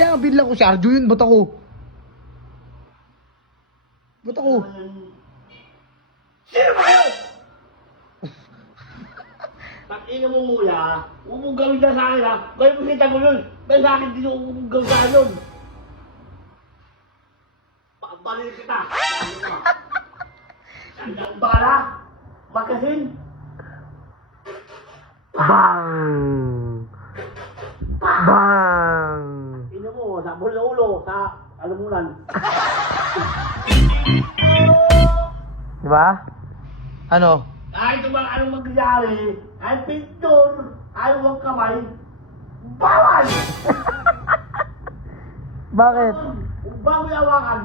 kaya nga bilang ko si Arjo yun, ba't ako? Ba't ako? Sino ba kayo? Takina mo mula, huwag mong gawin na sa akin ha. Gawin mo kita ko yun. Dahil sa akin din huwag mong gawin sa akin yun. Pakambalin kita. Saan bala? Makasin. Bang! Bang! Ino mo, sa ulo, sa alamunan. Diba? Ano? Kahit naman anong mangyari, ay pintor, ayaw ang kamay, bawal! Bakit? Kung bago yawakan,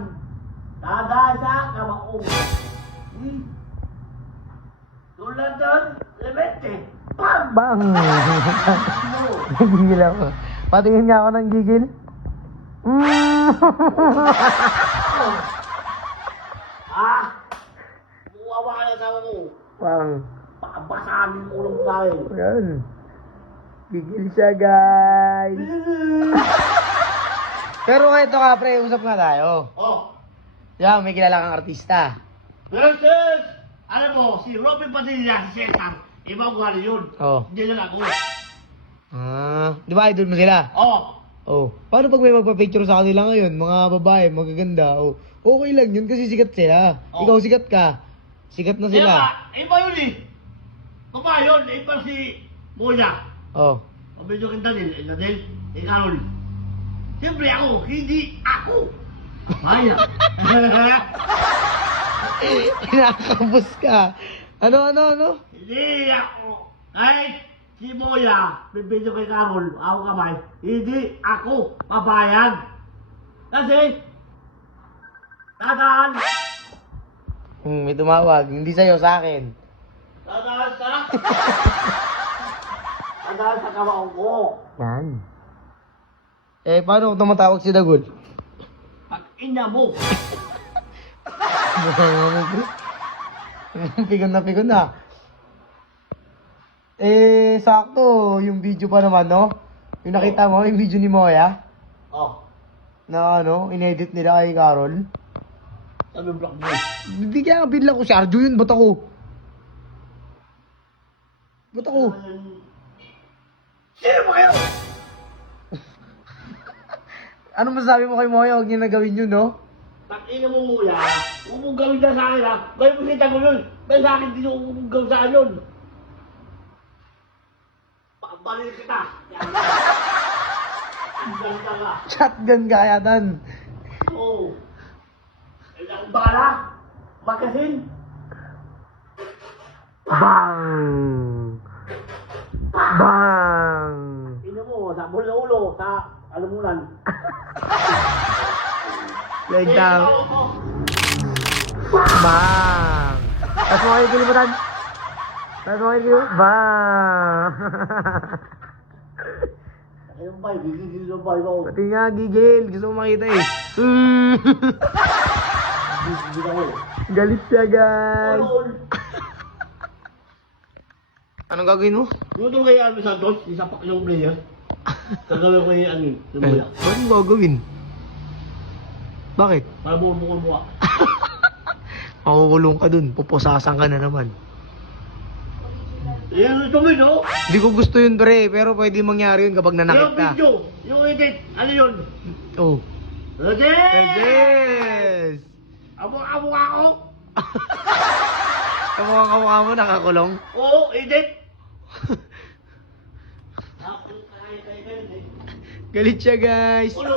dadaan sa kamaong. Tulad doon, lemete, bam! Bang! Gigil ako. Patingin nga ako ng gigil. Buwawa ka na sa mo. Bang! Pabasahin mo ulang tayo. Ayan. Gigil siya, guys. Pero ito ka, pre, usap nga tayo. Oh, Diba, may kilala kang artista. versus, alam mo, si Robin Padilla, si Cesar, ibang gawin yun. Oh. Hindi lang ako. Di ba idol mo sila? Oh, Oh. Paano pag may magpa-picture sa kanila ngayon, mga babae, magaganda? Oh. Okay lang yun kasi sikat sila. Oh. Ikaw sikat ka. Sikat na sila. Iba yun eh. Iba yun, iba si Moya. Oh. O medyo kang Daniel, Carol. Siyempre ako, hindi ako. Maya. Kinakabos ka. Ano? Hindi ako. Kahit si Moya, bibidyo kay Carol, ako kamay, hindi ako papayag. Kasi, dadaan. May tumawag. Hindi sa'yo, sa akin. Dadaan sa... dadaan sa kamaong ko. Yan. Eh, paano kung tumatawag si Dagul? Pag ina mo. Pigon na. Eh, sakto. Yung video pa naman, no? Yung nakita mo, yung video ni Moya. Oh, Na inedit nila kay Carol. sabi block mo. Hindi kaya nga bilang ko si Arjo yun, ba't ako? Ba't ako? Sino ba kayo? Ano masasabi mo kay Moya? Huwag niya na gawin yun, no? Takina mo mula, huwag mong gawin na sa akin ha. Gawin mo kita ko yun. Dahil sa akin din huwag mong gawin sa akin yun. Pakambalin kita. Hanggang ka ka. Shotgun ka kaya tan. Oo. Kailangan bala. Makasin. Bang! Bang! Ino mo, sa ulo, sa alamunan. Leg down. Bang! Tapos mo kayo kilimutan. Bang! Ayun ba, gigigil yung bay mo. Pati nga, gigil. Gusto mo makita eh. Gigigil ako. Galit siya, guys. All. Anong gagawin mo? Yung ito kay Alvin Santos, isapak yung player. Kagawin ko yung ano, yung buya. Anong gagawin? Bakit? Para bumukul mo ka. Makukulong ka dun. Pupusasan ka na naman. Yan ito mo, no? Hindi ko gusto yun, pre. Pero pwede mangyari yun kapag nanakit Yung ka. video, yung edit, ano yun? Oh. Edit! Yes! Abo ako? Kamukha mo, nakakulong. Oo, edit! Galit siya, guys. Ulo!